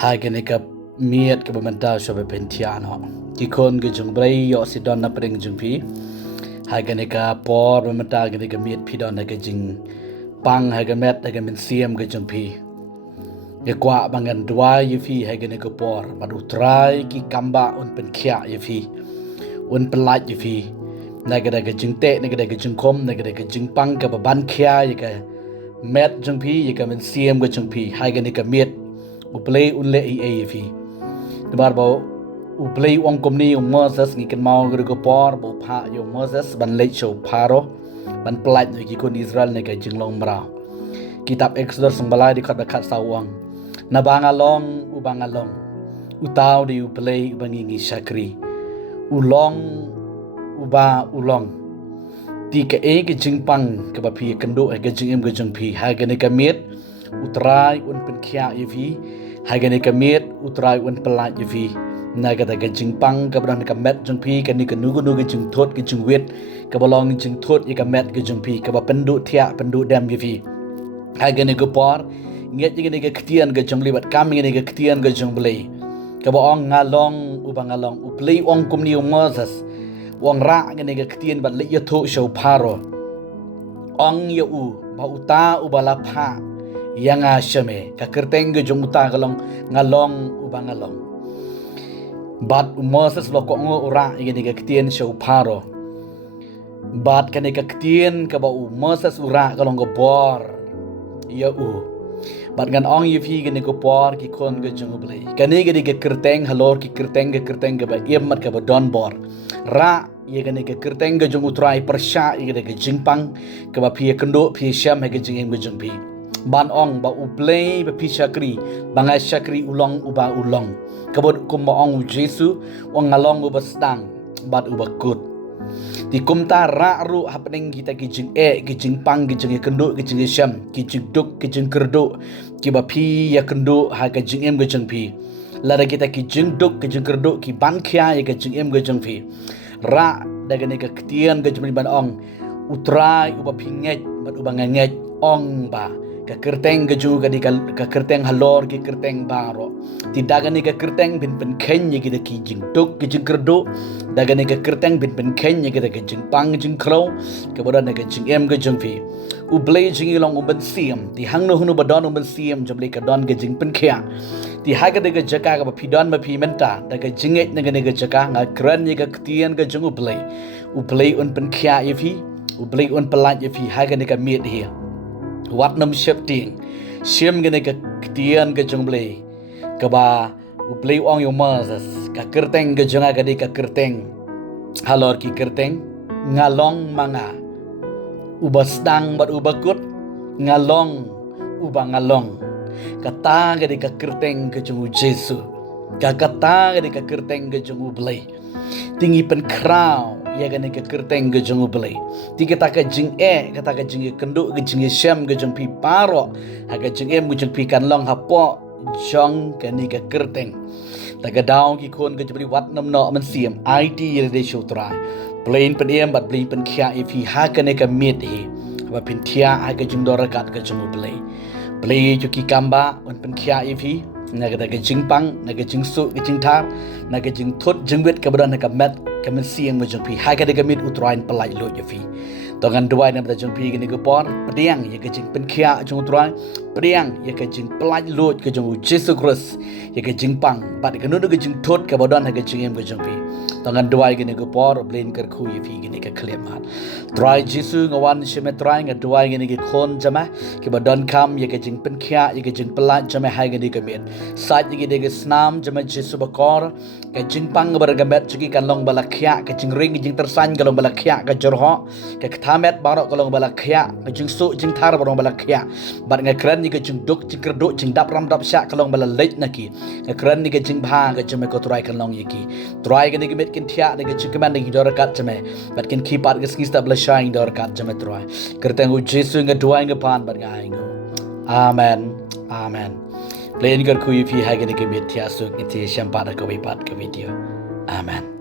Hagani ka miat ka bamanta shobe pentiano ki kon ge jung brai yo si don na pring jung pi hagani ka por bamanta gani ka miat pi don na ka jing pang haga met haga min siem ge jung pi ge kwa bangan dua yu fi hagani ka por madu trai ki kamba un pen kya yu fi un pelat yu fi naga daga jing te naga daga jing kom naga daga jing pang ka ban kya yu ka met jung pi yu ka min siem ge jung pi hagani ka miat uplay unle ai fi debar bau uplay wong komni Moses ngi ken mau gru ko por bo pha yo Moses ban le show pharo ban plat ki kon Israel ne ka jinglong mra kitab Exodus sumbalai di khat khat sawang na bangalong ubangalong utaw di uplay bangi ngi shakri ulong uba ulong ti ka e ke jingpang ka ba phi kendo e ke jingem ke jingphi ha ke ne ka miet utrai un pen kya yivi hagani kamit utrai un pelat yivi naga daga jingpang ka bran ka met jingphi ka ni ka nugu nugu jing thot ki jing wet ka balong jing thot yi ka met ki jingphi ka ba pendu thia pendu dam yivi hagani ka por nget yi ka ktian ka jingli bat kam yi ka ktian ka jingblei ka ba ong ngalong ubangalong uplei ong kumni Moses wong ra ngani ka ktian bat le yatho show pharo ong ya u ba uta ubala pha yang ashame ka kerteng ge jong uta galong ngalong ubangalong bat Moses lo ko ngo ura ngani ka ktian show pharo bat kani ka ktian ka ba Moses ura galong go bor ya u bat ngan ong yifi gani ko por ki kon ge jong blai kani gani ka kerteng halor ki kerteng ge ba mat ka ba don bor ra ye gani ka kerteng ge jong utrai persha ye gani ka jingpang ka ba phi kendo phi sham he ge jing ge jong phi ban ong ba uplay ba phi shakri bangai shakri ulong uba ulong kabod kum ba ong Jesu ong ngalong uba stang bat uba kut ti kum ta ra ru happening kita ki jing ki jing pang ki jing kendo ki jing sham ki jing duk ki jing kerdo ki ba phi ya kendo ha ka jing ge jong phi lara kita ki jing duk ki jing kerdo ki ban khya ya ka jing ge jong phi ra daga ne ka ktian ga jumri ban ong utrai uba phi nget bat uba nget ong ba ka kerteng ga juga di ka kerteng halor ki kerteng baro ti daga ni ka kerteng bin pen ken ye ki ki jing tuk ki jing kerdo daga ni ka kerteng bin pen ken ye ki ka jing pang jing kro ka bodan ka jing em ga jing phi u blay jing long u ban siam ti hang no hunu badon u ban siam jable ka don ga jing pen khya ti ha ga de ga jaka ga phi don ma phi menta daga jing et na ga jaka nga kran ye ka ktian ga jing u blay un pen khya ye phi u blay un pelat ye phi ha ga ni ka miet hi wat nam shifting sim gane ka ktian ka jungblei ka ba uplei ong yo Moses ka kerteng ka junga ka di ka kerteng halor ki kerteng ngalong manga ubasdang bat ubakut ngalong ubangalong kata ka di ka kerteng ka jungu Jesu ka kata ka di ka kerteng ka jungu blei tinggi pen kraw ya gane ka kerteng ga jong ublai ti kata ka jing kata ka jing kendo ga jing sham ga jong pi paro ha ga jing ga jong pi kan long ha po jong ka ni ka kerteng ta ga daw ki kon ga jbri wat nam no man siam it ye de show trai plain pen bat plain pen khya if ha ka ne ka mit hi ba pin thia ha ga jing dor kat ga jong ublai play jo ki kamba on pen khya if naga jing pang naga jing su ki jing thar naga jing thot jing wet ka badan ka met ka men siang mo jong pi ha ka de mit utrain palai lo ya fi tongan duai na jong pi gini ko por pediang ya ka jing pen khia jong utrain pediang ya ka jing palai lo ka jong Jesus Christ ya ka jing pang bat ka no ga jing thot ka badan ka jing em ka jong pi tongan duai gini ko por blin kar khu ya fi gini ka klem hat try Jesus ngawan shime try nga duai gini ki khon jama ki badan kam ya ka jing pen khia ya ka jing palai jama ha gini ka mit sat yi de snam jama Jesu bakor ka jing pang bergamet jugi kan long balakhya ka jing ring jing tersan ka long balakhya ka jorho ka thamet barok ka long balakhya ka jing su jing thar barong balakhya bat nga kran ni ka jing duk jing kerdo jing dap ram dap sya ka long balalait naki ka kran ni ka jing bha ka jame ko trai kan long yiki trai ka ni ka met kin thya ni ka jing man ni dor kat jame bat kin ki pat ka skis tab la shine dor kat jame trai kerteng u Jesu nga duai nga pan bat nga ingo amen amen Plain kar kui fi hagani ke mit thia suk ni thi shampara ko bi pat ko video amen